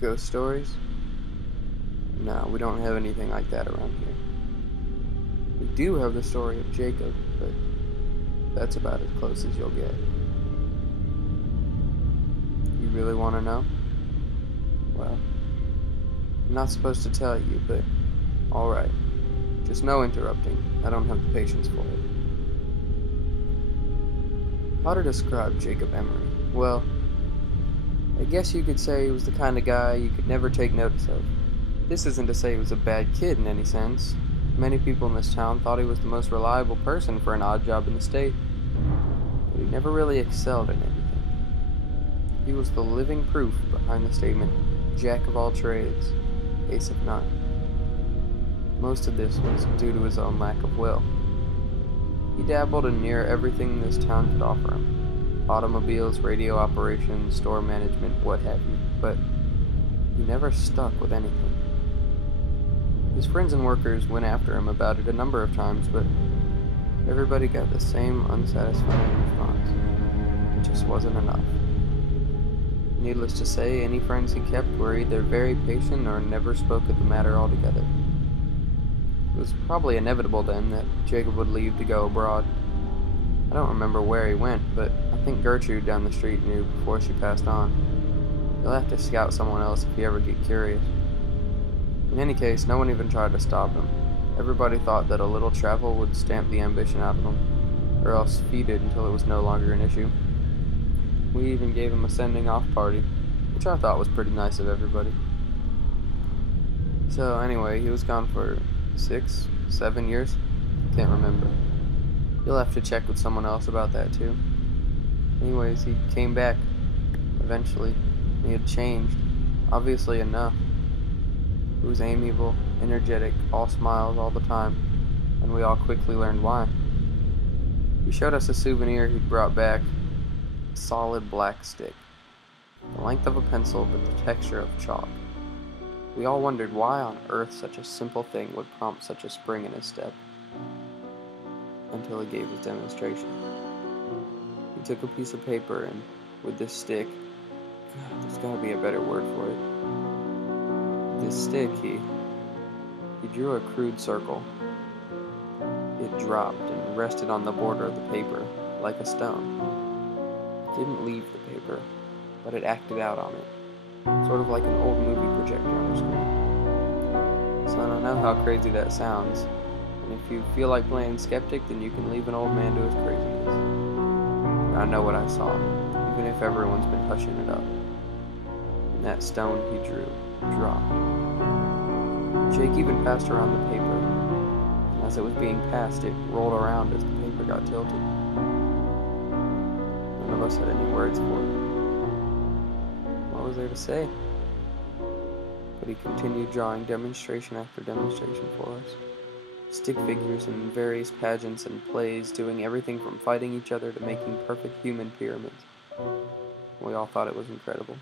Ghost stories? No, we don't have anything like that around here. We do have the story of Jacob, but that's about as close as you'll get. You really want to know? Well, I'm not supposed to tell you, but alright. Just no interrupting. I don't have the patience for it. How to describe Jacob Emory? Well, I guess you could say he was the kind of guy you could never take notice of. This isn't to say he was a bad kid in any sense. Many people in this town thought he was the most reliable person for an odd job in the state, but he never really excelled in anything. He was the living proof behind the statement, Jack of all trades, ace of none. Most of this was due to his own lack of will. He dabbled in near everything this town could offer him. Automobiles, radio operations, store management, what have you, but he never stuck with anything. His friends and workers went after him about it a number of times, but everybody got the same unsatisfying response. It just wasn't enough. Needless to say, any friends he kept were either very patient or never spoke of the matter altogether. It was probably inevitable then that Jacob would leave to go abroad. I don't remember where he went, but I think Gertrude down the street knew before she passed on. You'll have to scout someone else if you ever get curious. In any case, no one even tried to stop him. Everybody thought that a little travel would stamp the ambition out of him, or else feed it until it was no longer an issue. We even gave him a sending-off party, which I thought was pretty nice of everybody. So anyway, he was gone for 6, 7 years? Can't remember. You'll have to check with someone else about that too. Anyways, he came back, eventually. He had changed, obviously enough. He was amiable, energetic, all smiles all the time, and we all quickly learned why. He showed us a souvenir he'd brought back, a solid black stick, the length of a pencil but the texture of chalk. We all wondered why on earth such a simple thing would prompt such a spring in his step, until he gave his demonstration. He took a piece of paper and, with this stick, God, there's gotta be a better word for it. This stick, he drew a crude circle. It dropped and rested on the border of the paper, like a stone. It didn't leave the paper, but it acted out on it, sort of like an old movie projector on a screen. So I don't know how crazy that sounds, and if you feel like playing skeptic, then you can leave an old man to his craziness. I know what I saw, even if everyone's been hushing it up. And that stone he drew dropped. Jake even passed around the paper, and as it was being passed, it rolled around as the paper got tilted. None of us had any words for it. What was there to say? But he continued drawing demonstration after demonstration for us. Stick figures in various pageants and plays, doing everything from fighting each other to making perfect human pyramids. We all thought it was incredible.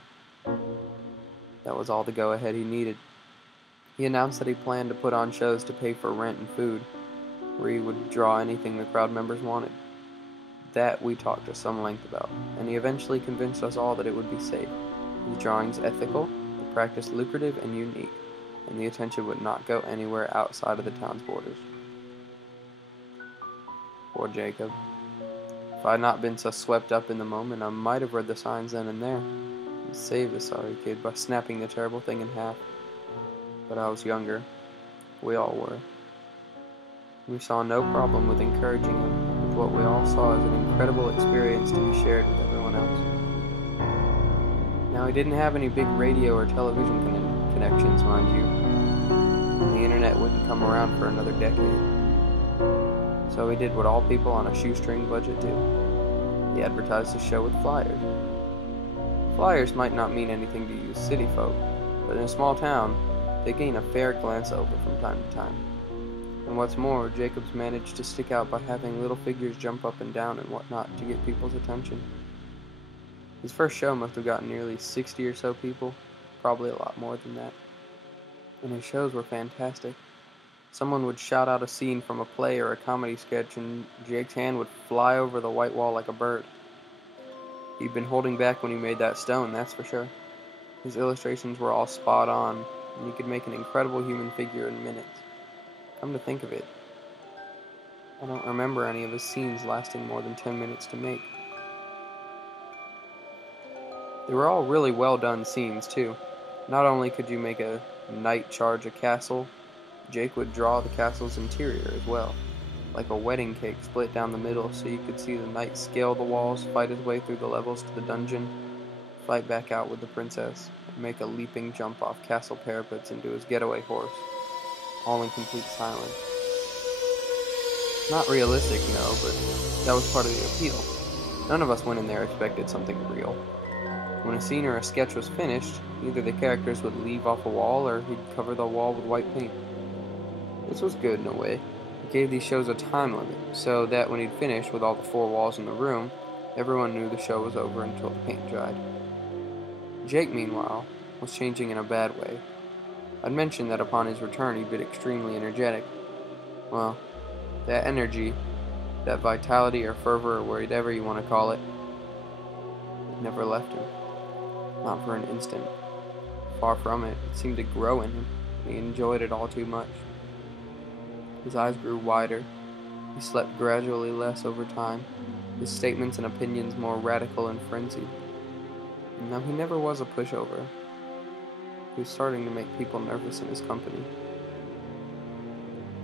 That was all the go-ahead he needed. He announced that he planned to put on shows to pay for rent and food, where he would draw anything the crowd members wanted. That we talked to some length about, and he eventually convinced us all that it would be safe, his drawings ethical, the practice lucrative and unique, and the attention would not go anywhere outside of the town's borders. Poor Jacob. If I had not been so swept up in the moment, I might have read the signs then and there, and saved the sorry kid by snapping the terrible thing in half. But I was younger. We all were. We saw no problem with encouraging him with what we all saw as an incredible experience to be shared with everyone else. Now, he didn't have any big radio or television connections, mind you, and the internet wouldn't come around for another decade. So he did what all people on a shoestring budget do. He advertised his show with flyers. Flyers might not mean anything to you city folk, but in a small town, they gain a fair glance over from time to time. And what's more, Jacobs managed to stick out by having little figures jump up and down and whatnot to get people's attention. His first show must have gotten nearly 60 or so people, probably a lot more than that. And his shows were fantastic. Someone would shout out a scene from a play or a comedy sketch, and Jake's hand would fly over the white wall like a bird. He'd been holding back when he made that stone, that's for sure. His illustrations were all spot on, and he could make an incredible human figure in minutes. Come to think of it, I don't remember any of his scenes lasting more than 10 minutes to make. They were all really well done scenes, too. Not only could you make a knight charge a castle, Jake would draw the castle's interior as well, like a wedding cake split down the middle so you could see the knight scale the walls, fight his way through the levels to the dungeon, fight back out with the princess, and make a leaping jump off castle parapets into his getaway horse, all in complete silence. Not realistic, no, but that was part of the appeal. None of us went in there expected something real. When a scene or a sketch was finished, either the characters would leave off a wall or he'd cover the wall with white paint. This was good in a way. It gave these shows a time limit, so that when he'd finished with all the 4 walls in the room, everyone knew the show was over until the paint dried. Jake, meanwhile, was changing in a bad way. I'd mentioned that upon his return he'd been extremely energetic. Well, that energy, that vitality or fervor or whatever you want to call it, never left him. Not for an instant. Far from it, it seemed to grow in him, and he enjoyed it all too much. His eyes grew wider. He slept gradually less over time, his statements and opinions more radical and frenzied. Now, he never was a pushover. He was starting to make people nervous in his company.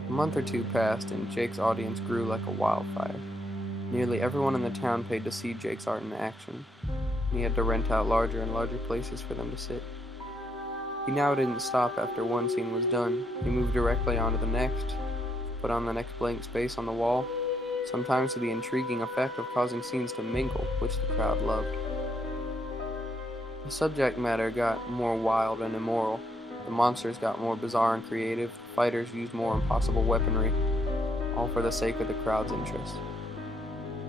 A month or 2 passed, and Jake's audience grew like a wildfire. Nearly everyone in the town paid to see Jake's art in action. He had to rent out larger and larger places for them to sit. He now didn't stop after one scene was done. He moved directly on to the next, put on the next blank space on the wall, sometimes to the intriguing effect of causing scenes to mingle, which the crowd loved. The subject matter got more wild and immoral. The monsters got more bizarre and creative. The fighters used more impossible weaponry, all for the sake of the crowd's interest.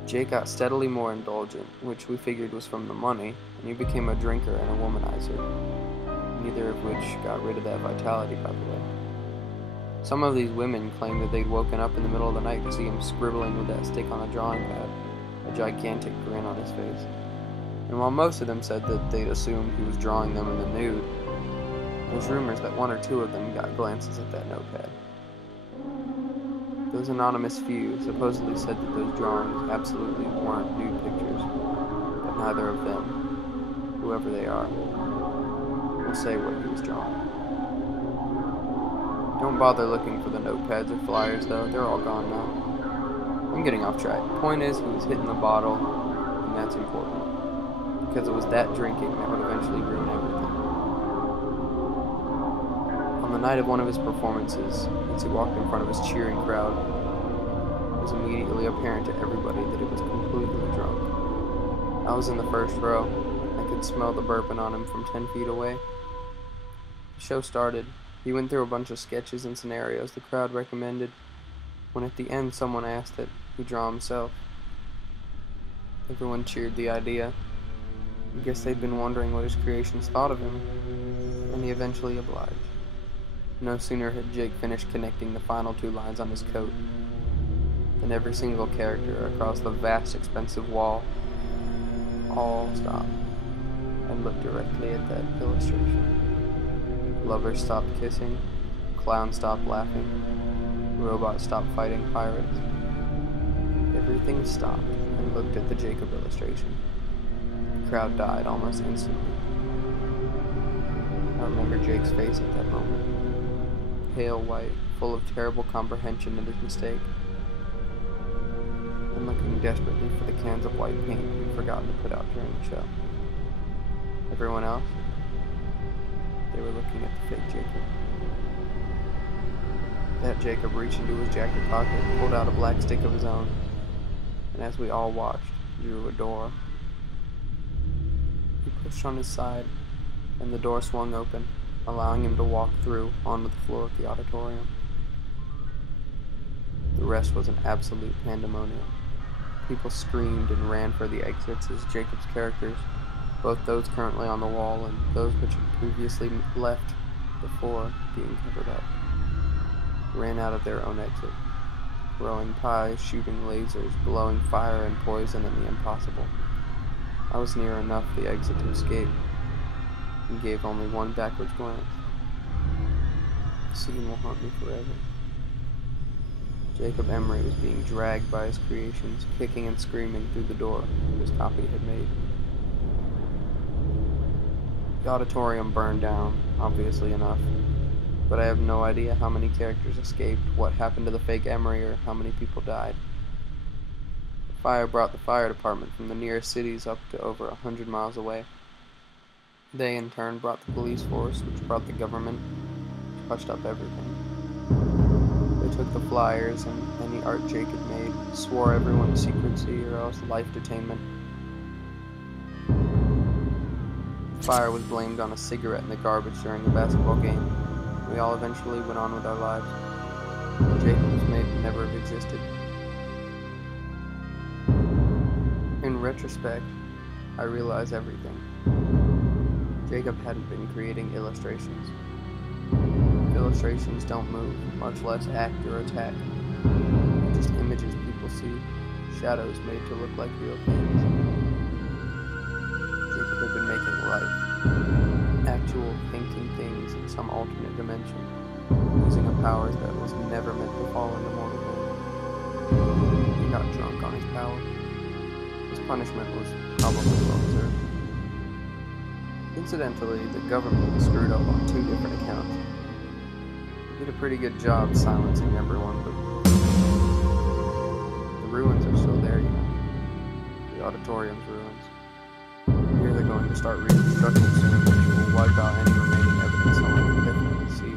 Jake got steadily more indulgent, which we figured was from the money, and he became a drinker and a womanizer, neither of which got rid of that vitality, by the way. Some of these women claimed that they'd woken up in the middle of the night to see him scribbling with that stick on a drawing pad, a gigantic grin on his face. And while most of them said that they'd assumed he was drawing them in the nude, there's rumors that 1 or 2 of them got glances at that notepad. Those anonymous few supposedly said that those drawings absolutely weren't nude pictures, but neither of them, whoever they are, will say what he was drawing. Don't bother looking for the notepads or flyers, though. They're all gone now. I'm getting off track. Point is, he was hitting the bottle, and that's important, because it was that drinking that would eventually ruin everything. On the night of one of his performances, as he walked in front of his cheering crowd, it was immediately apparent to everybody that he was completely drunk. I was in the first row. I could smell the bourbon on him from 10 feet away. The show started. He went through a bunch of sketches and scenarios the crowd recommended, when at the end someone asked that he draw himself. Everyone cheered the idea. I guess they'd been wondering what his creations thought of him, and he eventually obliged. No sooner had Jake finished connecting the final 2 lines on his coat than every single character across the vast, expensive wall all stopped and looked directly at that illustration. Lovers stopped kissing, clowns stopped laughing, robots stopped fighting pirates. Everything stopped and looked at the Jacob illustration. The crowd died almost instantly. I remember Jake's face at that moment. Pale white, full of terrible comprehension of his mistake, and looking desperately for the cans of white paint he'd forgotten to put out during the show. Everyone else? They were looking at the fake Jacob. That Jacob reached into his jacket pocket, pulled out a black stick of his own, and as we all watched, drew a door. He pushed on his side, and the door swung open, allowing him to walk through onto the floor of the auditorium. The rest was an absolute pandemonium. People screamed and ran for the exits as Jacob's characters, both those currently on the wall and those which had previously left before being covered up, ran out of their own exit, throwing pies, shooting lasers, blowing fire and poison and the impossible. I was near enough the exit to escape. and gave only one backwards glance. The scene will haunt me forever. Jacob Emory was being dragged by his creations, kicking and screaming through the door his copy had made. The auditorium burned down, obviously enough, but I have no idea how many characters escaped, what happened to the fake Emory, or how many people died. The fire brought the fire department from the nearest cities up to over 100 miles away. They, in turn, brought the police force, which brought the government, which hushed up everything. They took the flyers and any art Jacob made, swore everyone to secrecy or else life detainment. The fire was blamed on a cigarette in the garbage during the basketball game. We all eventually went on with our lives. Jacob was made to never have existed. In retrospect, I realize everything. Jacob hadn't been creating illustrations. Illustrations don't move, much less act or attack. They're just images people see, shadows made to look like real things. Jacob had been making life, actual thinking things in some alternate dimension, using a power that was never meant to fall into mortal hands. He got drunk on his power. His punishment was probably well-deserved. Incidentally, the government screwed up on 2 different accounts. Did a pretty good job silencing everyone, but the ruins are still there, you know. The auditorium's ruins. Here they're going to start reconstruction soon, which will wipe out any remaining evidence someone can definitely see.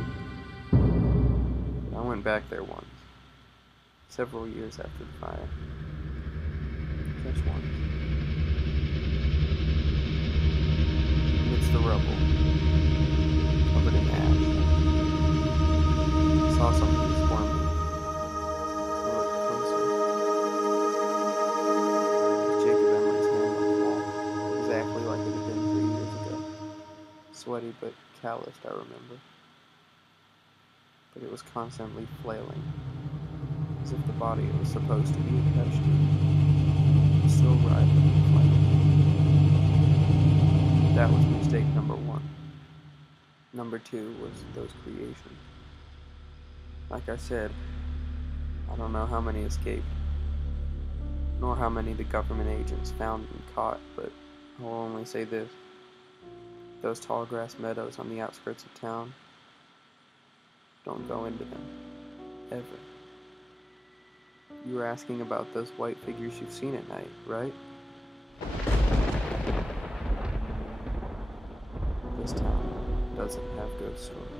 I went back there once, several years after the fire. Just once. Amidst the rubble, covered in ash. I saw something squirming. I looked closer. It was Jacob Emory's hand on the wall, exactly like it had been 3 years ago. Sweaty but calloused, I remember. But it was constantly flailing, as if the body it was supposed to be attached to was still writhing and flailing. That was mistake number 1. Number 2 was those creations. Like I said, I don't know how many escaped, nor how many the government agents found and caught, but I will only say this. Those tall grass meadows on the outskirts of town, don't go into them. Ever. You were asking about those white figures you've seen at night, right? This town doesn't have ghost stories.